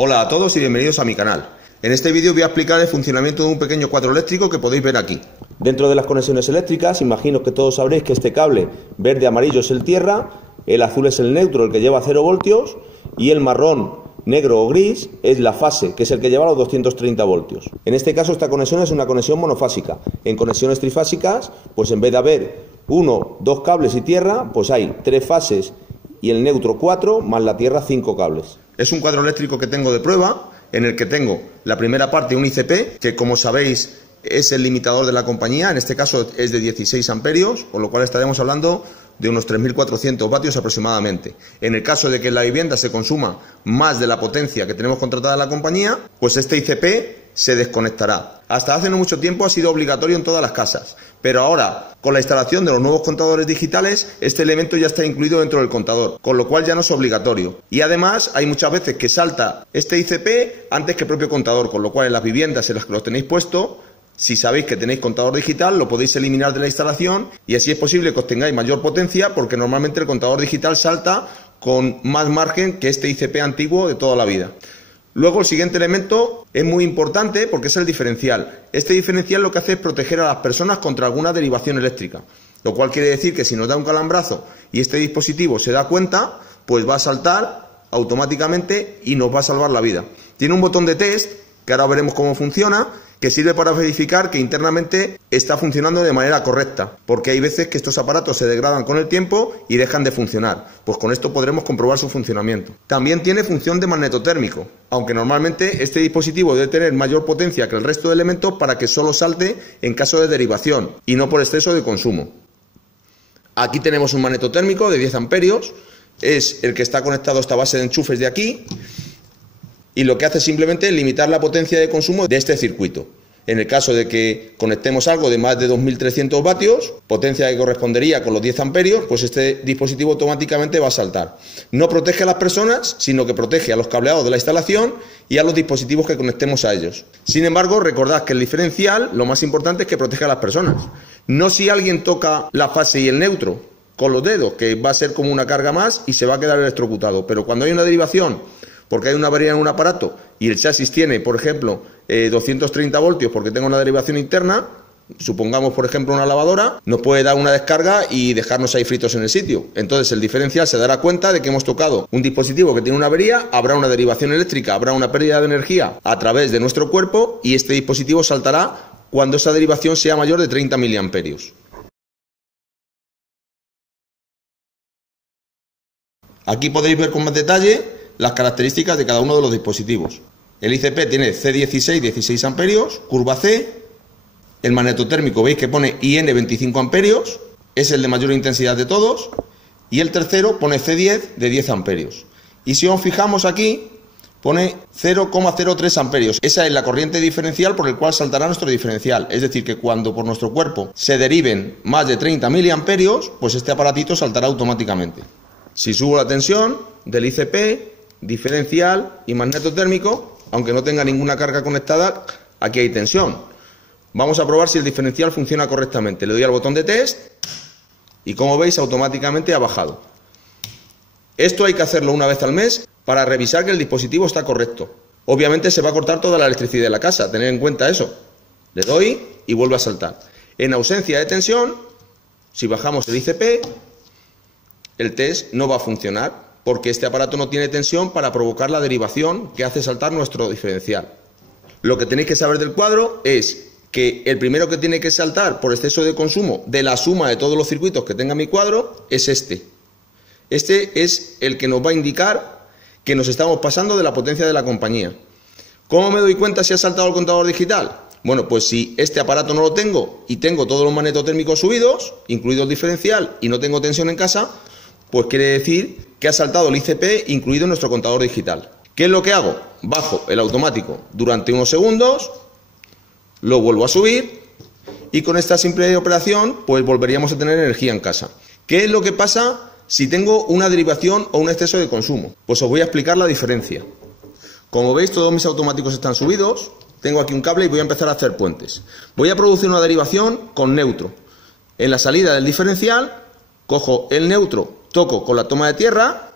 Hola a todos y bienvenidos a mi canal. En este vídeo voy a explicar el funcionamiento de un pequeño cuadro eléctrico que podéis ver aquí. Dentro de las conexiones eléctricas, imagino que todos sabréis que este cable verde-amarillo es el tierra, el azul es el neutro, el que lleva 0 voltios, y el marrón, negro o gris es la fase, que es el que lleva los 230 voltios. En este caso esta conexión es una conexión monofásica. En conexiones trifásicas, pues en vez de haber 1, 2 cables y tierra, pues hay 3 fases y el neutro 4, más la tierra 5 cables. Es un cuadro eléctrico que tengo de prueba, en el que tengo la primera parte un ICP, que como sabéis es el limitador de la compañía, en este caso es de 16 amperios, con lo cual estaremos hablando de unos 3.400 vatios aproximadamente. En el caso de que en la vivienda se consuma más de la potencia que tenemos contratada en la compañía, pues este ICP se desconectará. Hasta hace no mucho tiempo ha sido obligatorio en todas las casas, pero ahora, con la instalación de los nuevos contadores digitales, este elemento ya está incluido dentro del contador, con lo cual ya no es obligatorio. Y además, hay muchas veces que salta este ICP antes que el propio contador, con lo cual en las viviendas en las que lo tenéis puesto, si sabéis que tenéis contador digital, lo podéis eliminar de la instalación y así es posible que obtengáis mayor potencia, porque normalmente el contador digital salta con más margen que este ICP antiguo de toda la vida. Luego el siguiente elemento es muy importante porque es el diferencial. Este diferencial lo que hace es proteger a las personas contra alguna derivación eléctrica, lo cual quiere decir que si nos da un calambrazo y este dispositivo se da cuenta, pues va a saltar automáticamente y nos va a salvar la vida. Tiene un botón de test, que ahora veremos cómo funciona, que sirve para verificar que internamente está funcionando de manera correcta, porque hay veces que estos aparatos se degradan con el tiempo y dejan de funcionar. Pues con esto podremos comprobar su funcionamiento. También tiene función de magnetotérmico, aunque normalmente este dispositivo debe tener mayor potencia que el resto de elementos para que solo salte en caso de derivación y no por exceso de consumo. Aquí tenemos un magnetotérmico de 10 amperios, es el que está conectado a esta base de enchufes de aquí, y lo que hace simplemente es limitar la potencia de consumo de este circuito. En el caso de que conectemos algo de más de 2.300 vatios, potencia que correspondería con los 10 amperios, pues este dispositivo automáticamente va a saltar. No protege a las personas, sino que protege a los cableados de la instalación y a los dispositivos que conectemos a ellos. Sin embargo, recordad que el diferencial, lo más importante es que protege a las personas. No si alguien toca la fase y el neutro con los dedos, que va a ser como una carga más y se va a quedar electrocutado. Pero cuando hay una derivación, porque hay una avería en un aparato y el chasis tiene, por ejemplo, 230 voltios porque tengo una derivación interna, supongamos, por ejemplo, una lavadora, nos puede dar una descarga y dejarnos ahí fritos en el sitio. Entonces el diferencial se dará cuenta de que hemos tocado un dispositivo que tiene una avería, habrá una derivación eléctrica, habrá una pérdida de energía a través de nuestro cuerpo y este dispositivo saltará cuando esa derivación sea mayor de 30 miliamperios. Aquí podéis ver con más detalle las características de cada uno de los dispositivos. El ICP tiene C16, 16 amperios, curva C. El magnetotérmico veis que pone IN 25 amperios, es el de mayor intensidad de todos. Y el tercero pone C10 de 10 amperios. Y si os fijamos aquí, pone 0,03 amperios. Esa es la corriente diferencial por el cual saltará nuestro diferencial. Es decir, que cuando por nuestro cuerpo se deriven más de 30 miliamperios, pues este aparatito saltará automáticamente. Si subo la tensión del ICP, diferencial y magnetotérmico, aunque no tenga ninguna carga conectada, aquí hay tensión. Vamos a probar si el diferencial funciona correctamente. Le doy al botón de test y como veis automáticamente ha bajado. Esto hay que hacerlo una vez al mes para revisar que el dispositivo está correcto. Obviamente se va a cortar toda la electricidad de la casa, tened en cuenta eso. Le doy y vuelve a saltar. En ausencia de tensión, si bajamos el ICP, el test no va a funcionar, porque este aparato no tiene tensión para provocar la derivación que hace saltar nuestro diferencial. Lo que tenéis que saber del cuadro es que el primero que tiene que saltar por exceso de consumo de la suma de todos los circuitos que tenga mi cuadro es este. Este es el que nos va a indicar que nos estamos pasando de la potencia de la compañía. ¿Cómo me doy cuenta si ha saltado el contador digital? Bueno, pues si este aparato no lo tengo y tengo todos los magnetotérmicos subidos, incluido el diferencial, y no tengo tensión en casa, pues quiere decir que ha saltado el ICP incluido en nuestro contador digital. ¿Qué es lo que hago? Bajo el automático durante unos segundos, lo vuelvo a subir y con esta simple operación pues volveríamos a tener energía en casa. ¿Qué es lo que pasa si tengo una derivación o un exceso de consumo? Pues os voy a explicar la diferencia. Como veis, todos mis automáticos están subidos, tengo aquí un cable y voy a empezar a hacer puentes. Voy a producir una derivación con neutro. En la salida del diferencial, cojo el neutro, toco con la toma de tierra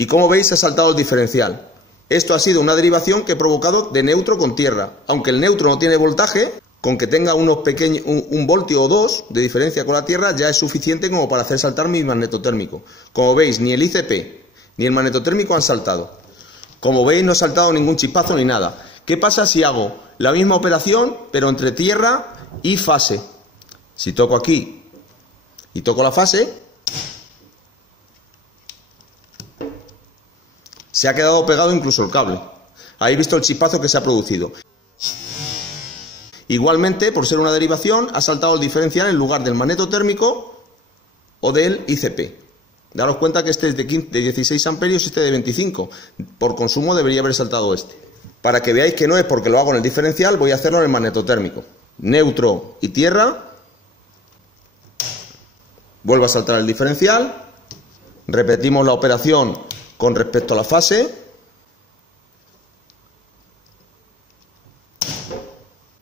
Y como veis, se ha saltado el diferencial. Esto ha sido una derivación que he provocado de neutro con tierra. Aunque el neutro no tiene voltaje, con que tenga un voltio o dos de diferencia con la tierra ya es suficiente como para hacer saltar mi magnetotérmico. Como veis, ni el ICP ni el magnetotérmico han saltado. Como veis, no ha saltado ningún chispazo ni nada. ¿Qué pasa si hago la misma operación pero entre tierra y fase? Si toco aquí y toco la fase, se ha quedado pegado incluso el cable. Habéis visto el chispazo que se ha producido. Igualmente, por ser una derivación, ha saltado el diferencial en lugar del magnetotérmico o del ICP. Daros cuenta que este es de 16 amperios y este de 25. Por consumo debería haber saltado este. Para que veáis que no es porque lo hago en el diferencial, voy a hacerlo en el magnetotérmico. Neutro y tierra. Vuelvo a saltar el diferencial. Repetimos la operación con respecto a la fase.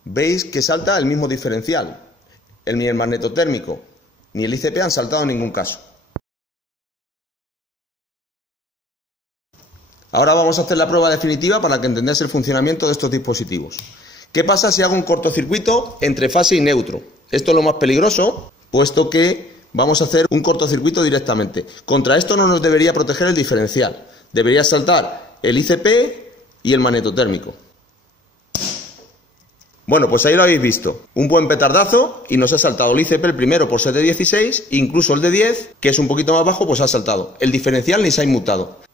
Veis que salta el mismo diferencial. Ni el magnetotérmico ni el ICP han saltado en ningún caso. Ahora vamos a hacer la prueba definitiva para que entendáis el funcionamiento de estos dispositivos. ¿Qué pasa si hago un cortocircuito entre fase y neutro? Esto es lo más peligroso, puesto que vamos a hacer un cortocircuito directamente. Contra esto no nos debería proteger el diferencial. Debería saltar el ICP y el magnetotérmico. Bueno, pues ahí lo habéis visto. Un buen petardazo y nos ha saltado el ICP el primero por ser de 16, incluso el de 10, que es un poquito más bajo, pues ha saltado. El diferencial ni se ha inmutado.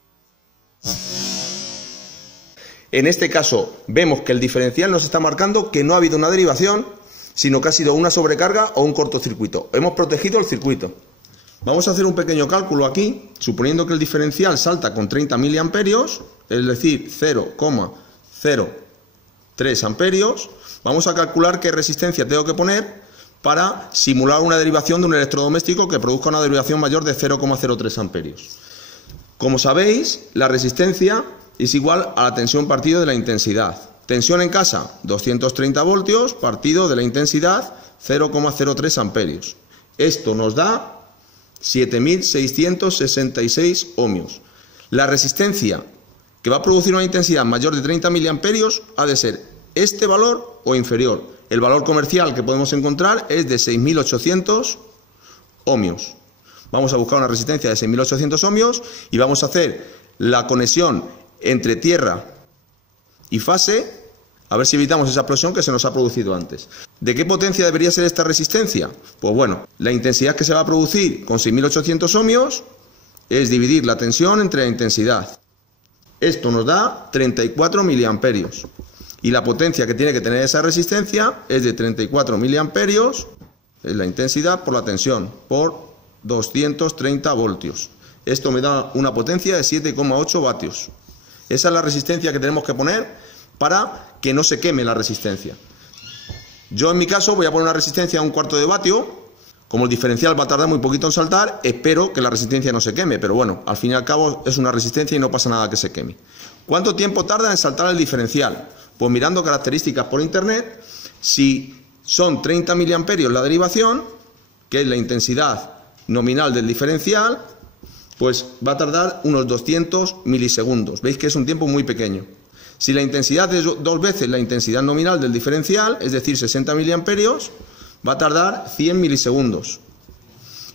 En este caso vemos que el diferencial nos está marcando que no ha habido una derivación, sino que ha sido una sobrecarga o un cortocircuito. Hemos protegido el circuito. Vamos a hacer un pequeño cálculo aquí, suponiendo que el diferencial salta con 30 miliamperios, es decir, 0,03 amperios. Vamos a calcular qué resistencia tengo que poner para simular una derivación de un electrodoméstico que produzca una derivación mayor de 0,03 amperios. Como sabéis, la resistencia es igual a la tensión partido de la intensidad. Tensión en casa, 230 voltios, partido de la intensidad, 0,03 amperios. Esto nos da 7.666 ohmios. La resistencia que va a producir una intensidad mayor de 30 miliamperios ha de ser este valor o inferior. El valor comercial que podemos encontrar es de 6.800 ohmios. Vamos a buscar una resistencia de 6.800 ohmios y vamos a hacer la conexión entre tierra y fase, a ver si evitamos esa explosión que se nos ha producido antes. ¿De qué potencia debería ser esta resistencia? Pues bueno, la intensidad que se va a producir con 6.800 ohmios es dividir la tensión entre la intensidad. Esto nos da 34 miliamperios. Y la potencia que tiene que tener esa resistencia es de 34 miliamperios, es la intensidad por la tensión, por 230 voltios. Esto me da una potencia de 7,8 vatios. Esa es la resistencia que tenemos que poner para que no se queme la resistencia. Yo en mi caso voy a poner una resistencia de 1/4 de vatio. Como el diferencial va a tardar muy poquito en saltar, espero que la resistencia no se queme. Pero bueno, al fin y al cabo es una resistencia y no pasa nada que se queme. ¿Cuánto tiempo tarda en saltar el diferencial? Pues mirando características por internet, si son 30 miliamperios la derivación, que es la intensidad nominal del diferencial, pues va a tardar unos 200 milisegundos. Veis que es un tiempo muy pequeño. Si la intensidad es 2 veces la intensidad nominal del diferencial, es decir, 60 miliamperios, va a tardar 100 milisegundos.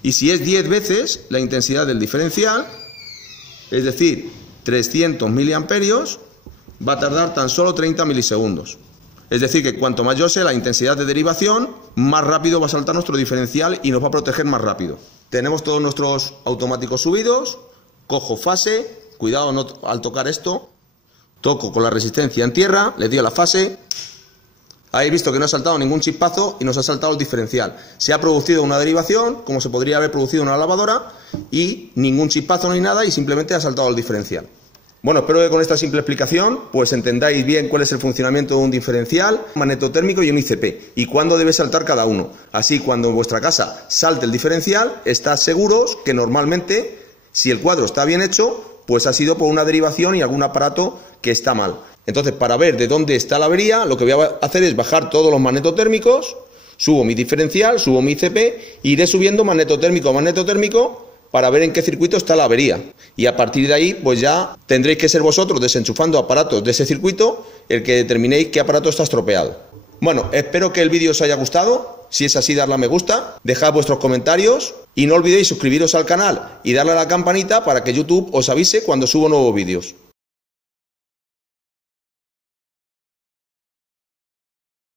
Y si es 10 veces la intensidad del diferencial, es decir, 300 miliamperios, va a tardar tan solo 30 milisegundos. Es decir, que cuanto mayor sea la intensidad de derivación, más rápido va a saltar nuestro diferencial y nos va a proteger más rápido. Tenemos todos nuestros automáticos subidos, cojo fase, cuidado al tocar esto, toco con la resistencia en tierra, le doy a la fase. Habéis visto que no ha saltado ningún chispazo y nos ha saltado el diferencial. Se ha producido una derivación, como se podría haber producido en una lavadora, y ningún chispazo ni nada, y simplemente ha saltado el diferencial. Bueno, espero que con esta simple explicación pues entendáis bien cuál es el funcionamiento de un diferencial, magnetotérmico y un ICP, y cuándo debe saltar cada uno. Así, cuando en vuestra casa salte el diferencial, estad seguros que normalmente, si el cuadro está bien hecho, pues ha sido por una derivación y algún aparato que está mal. Entonces, para ver de dónde está la avería, lo que voy a hacer es bajar todos los magnetotérmicos, subo mi diferencial, subo mi ICP, e iré subiendo magnetotérmico a magnetotérmico para ver en qué circuito está la avería. Y a partir de ahí, pues ya tendréis que ser vosotros, desenchufando aparatos de ese circuito, el que determinéis qué aparato está estropeado. Bueno, espero que el vídeo os haya gustado. Si es así, darle a me gusta, dejad vuestros comentarios y no olvidéis suscribiros al canal y darle a la campanita para que YouTube os avise cuando subo nuevos vídeos.